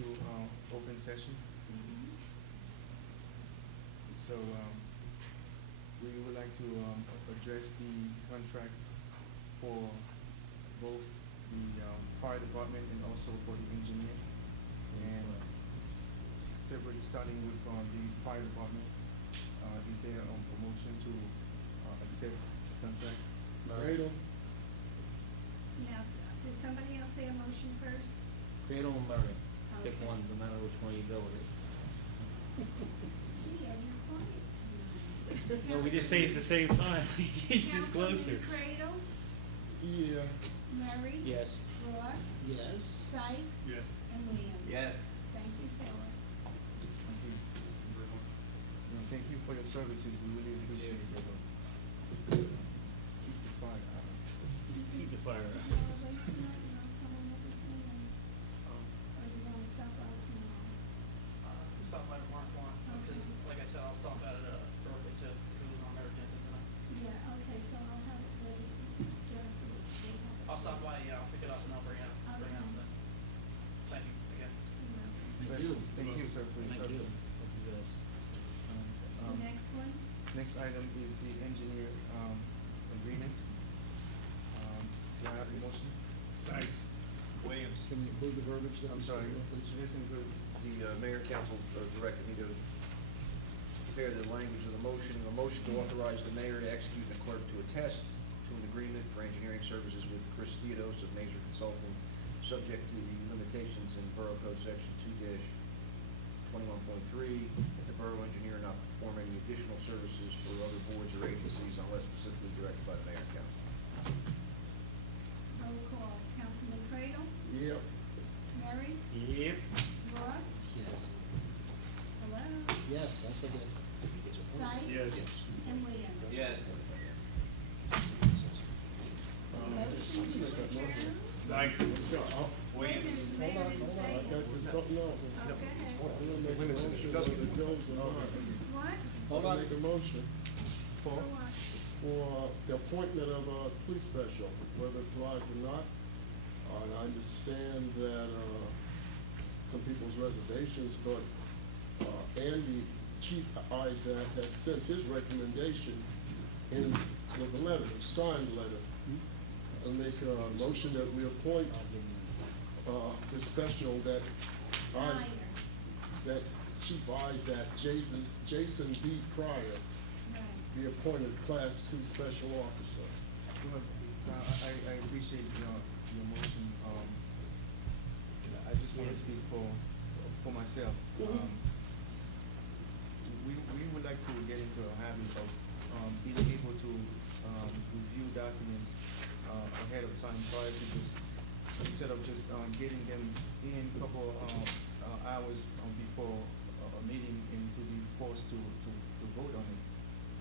to open session. So we would like to address the contract for both the fire department and also for the engineer. And separately starting with the fire department, is there a motion to accept the contract? Cradle. Now, did somebody else say a motion first? Cradle and Murray. Pick Okay. one, no matter which one you go with. Gee, are you quiet tonight? No, we just say it at the same time. He's just closer. Councilman Cradle, Yeah. Murray. Yes. Ross. Yes. Sykes. Yes. And Williams. Yes. Thank you, Philip. Thank you. No, thank you for your services. We really appreciate it. Keep the fire out. Keep the fire You out. wanna wait tonight and I'll tell them everything, or you wanna stop out tomorrow? Stop by tomorrow if you want, because Okay. like I said, I'll stop at it early too, if it was on their agenda tonight. Yeah, okay, so I'll have it ready, Jennifer. will have it I'll stop ready. by, I'll pick it up and I'll bring it out then. Thank you again. Thank you, sir, for your Thank you. service. The next one? Next item is the engineer agreement. Do I have a motion? Sykes. Williams. Can you include the verbiage that I'm we sorry, spoke about, please? this include, The mayor and council directed me to prepare the language of the motion. A motion to authorize the mayor to execute and the clerk to attest to an agreement for engineering services with Chris Theodos of Major Consulting, subject to the limitations in Borough Code Section 2-21.3, that the borough engineer not perform any additional services for other boards or agencies unless specifically directed by the mayor and council. Roll call, Councilman Cradle, Yep. Murray, Yep. Ross, Yes. hello, Yes, I said yes. Sykes. Yes. And Williams. Yes. Motion to adjourn? Sykes. Wait a minute, the mayor didn't I say. got this something else. Oh, go ahead. I'm gonna make a Wait a minute, motion it doesn't- whether it goes or not. What? I'll make a motion For what? for the appointment of a police special, whether it applies or not. And I understand that, some people's reservations, but, Andy, Chief Isaac has sent his recommendation in with a letter, a signed letter. I'll make a motion that we appoint, the special that Minor. that Chief Isaac, Jason B. Pryor, Right. be appointed Class 2 Special Officer. well, I appreciate your motion. I just want to speak for myself. We would like to get into a habit of being able to review documents ahead of time prior to just, instead of just getting them in a couple hours before a meeting and to be forced to vote on it,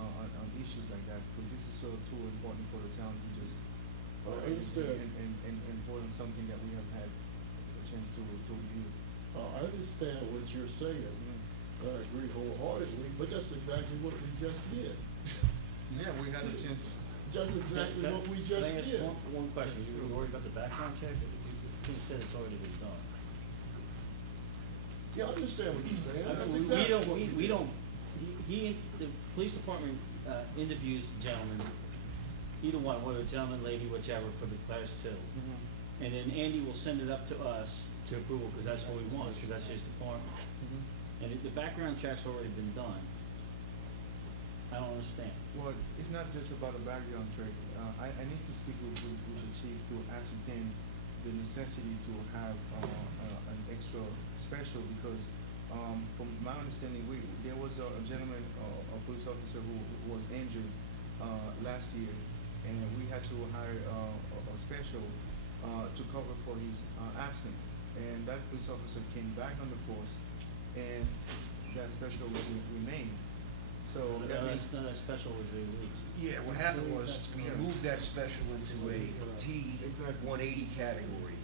on issues like that, because this is so too important for the town to just I understand. and vote on something that we have had a chance to review. I understand what you're saying. I agree wholeheartedly, but that's exactly what we just did. Yeah, we had a chance. That's exactly what we just Can I ask did. one question? You were worried about the background check? You said it's already been done. Yeah, I understand what you're saying. That's We exactly don't, what we don't, the police department interviews the gentleman, either one, whether a gentleman, lady, whichever, for the class 2. And then Andy will send it up to us to approval, because that's what we want, because that's his department. And the background check's already been done. I don't understand. Well, it's not just about a background check. I need to speak with the chief to ascertain the necessity to have an extra special, because from my understanding, there was a gentleman, a police officer who was injured last year, and we had to hire a special to cover for his absence. And that police officer came back on the force, and that special will remain. So that means, That special was released. Yeah, what happened was, we moved that special into a T-180 category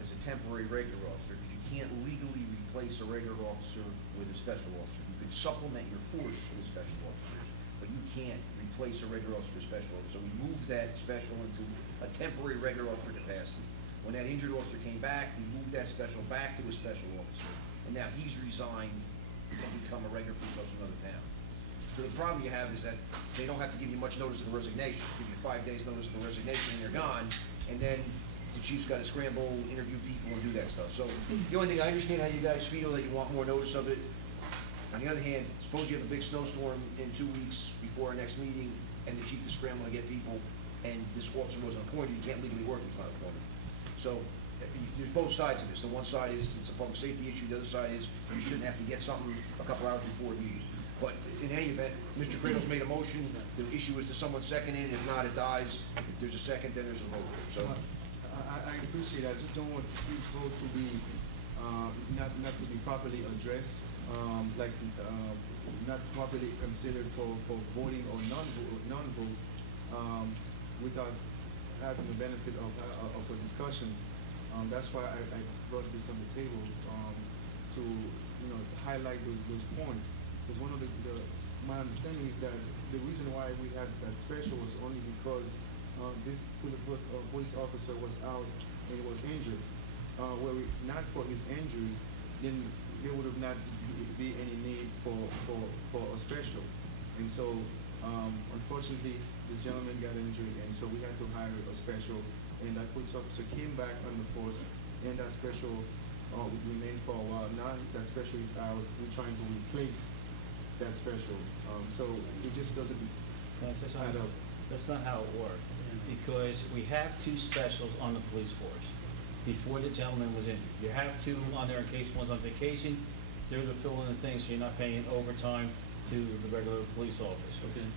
as a temporary regular officer, because you can't legally replace a regular officer with a special officer. You could supplement your force with special officers, but you can't replace a regular officer with a special officer. So we moved that special into a temporary regular officer capacity. When When that injured officer came back, we moved that special back to a special officer, and now he's resigned and become a regular police officer in another town. So the problem you have is that they don't have to give you much notice of the resignation. Give you 5 days notice of the resignation and you're gone, and then the chief's gotta scramble, interview people and do that stuff. So the only thing, I understand how you guys feel that you want more notice of it. On the other hand, suppose you have a big snowstorm in 2 weeks before our next meeting, and the chief is scrambling to get people, and this officer wasn't appointed, you can't legally work if he's not appointed. So, there's both sides of this. The one side is it's a public safety issue, the other side is you shouldn't have to get something a couple hours before the meeting. But in any event, Mr. Kratos made a motion, the issue is, does someone second it? If not, it dies. If there's a second, then there's a vote. So, I appreciate that. I just don't want each vote to be, not to be properly addressed, not properly considered for voting or non-vote, without having the benefit of a discussion. That's why I brought this on the table, to, highlight those points. Because one of my understanding is that the reason why we had that special was only because this police officer was out and was injured. Were it not for his injury, then there would have not be any need for a special. And so, unfortunately, this gentleman got injured, and so we had to hire a special. And that police officer came back on the force, and that special remained for a while. Now that special is out, we're trying to replace that special. So it just doesn't add up. That's not how it worked, because we have 2 specials on the police force before the gentleman was injured. You have 2 on there in case one's on vacation. They're the fill in the things, so you're not paying overtime to the regular police officer. Okay.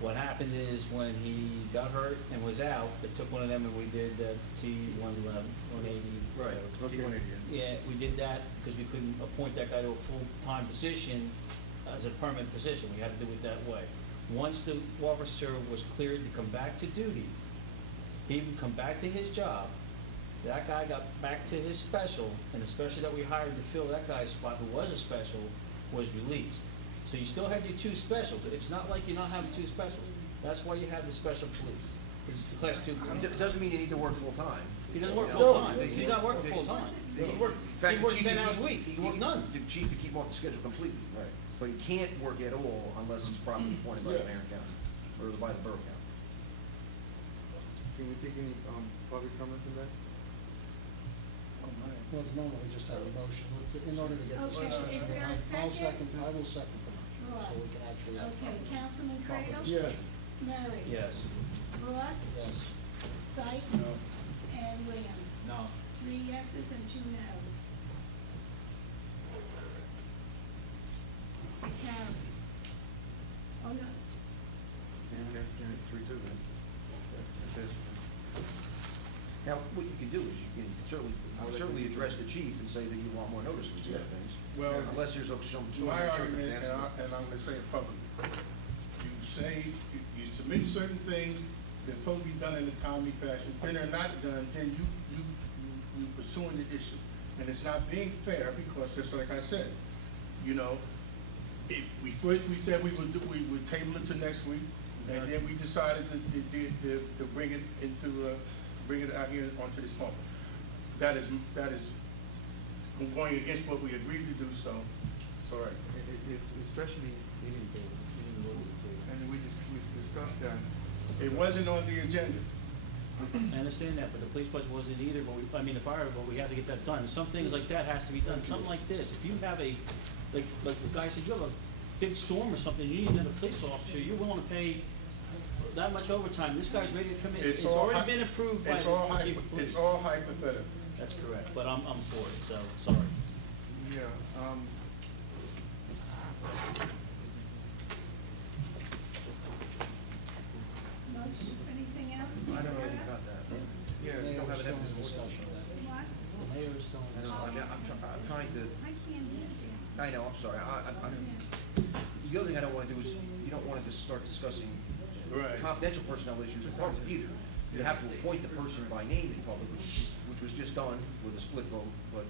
What happened is when he got hurt and was out, it took one of them and we did T-111, 180. right. Okay. Yeah, we did that because we couldn't appoint that guy to a full-time position as a permanent position. We had to do it that way. Once the officer was cleared to come back to duty, he would come back to his job. That guy got back to his special, and the special that we hired to fill that guy's spot, who was a special, was released. So you still had your 2 specials. It's not like you're not having 2 specials. That's why you have the special police. It's the class 2. It doesn't mean you need to work full-time. He doesn't work No, full-time. they- He's not working full-time. they- He in worked fact, the chief 10 could hours a keep- week. He worked none. The chief could keep off the schedule completely. Right. But he can't work at all unless he's properly appointed by the mayor and county, or by the borough county. Can we take any public comment on that? Well, normally we just have a motion. In order to get this Okay, discussion, is there a I'll second? I will second the motion, Ross. so we can actually have. Okay, Councilman Kratos? Yes. Mary? Yes. Ross? Yes. Sykes? No. And Williams? No. 3 yeses and 2 noes. It carries. Oh, no. Yeah, 3-2 then. That's it. Now, what you can do is you can certainly address the chief and say that you want more notice of these other things. Well, Unless there's some sort My of argument, circumstance. and I'm gonna say it publicly, you say, you submit certain things, they're supposed to be done in a timely fashion, then they're not done, then you pursuing the issue. And it's not being fair, because just like I said, if we said we would table it to next week, and then we decided to bring it bring it out here onto this phone. That is going against what we agreed to do, so, sorry. It's especially and we discussed that. It wasn't on the agenda. I understand that, but the police budget wasn't either, but the fire, but we had to get that done. Some things like that has to be done. Something like this, if you have like the guy said, you have a big storm or something, you need another police officer, you're willing to pay that much overtime, this guy's ready to come in. It's already been approved by the chief of police. It's all hypothetical. That's correct, but I'm for it, so, sorry. Yeah, Much, anything else? I don't know anything about that. yeah, You don't have an Still in evidence. discussion. What? The mayor is still in I don't know, discussion. I'm trying to, I can't hear you. I know, I'm sorry, the other thing I don't wanna do is, you don't wanna just start discussing Right. confidential personnel issues in public either. You have to appoint the person by name in public, which was just done with a split vote, but,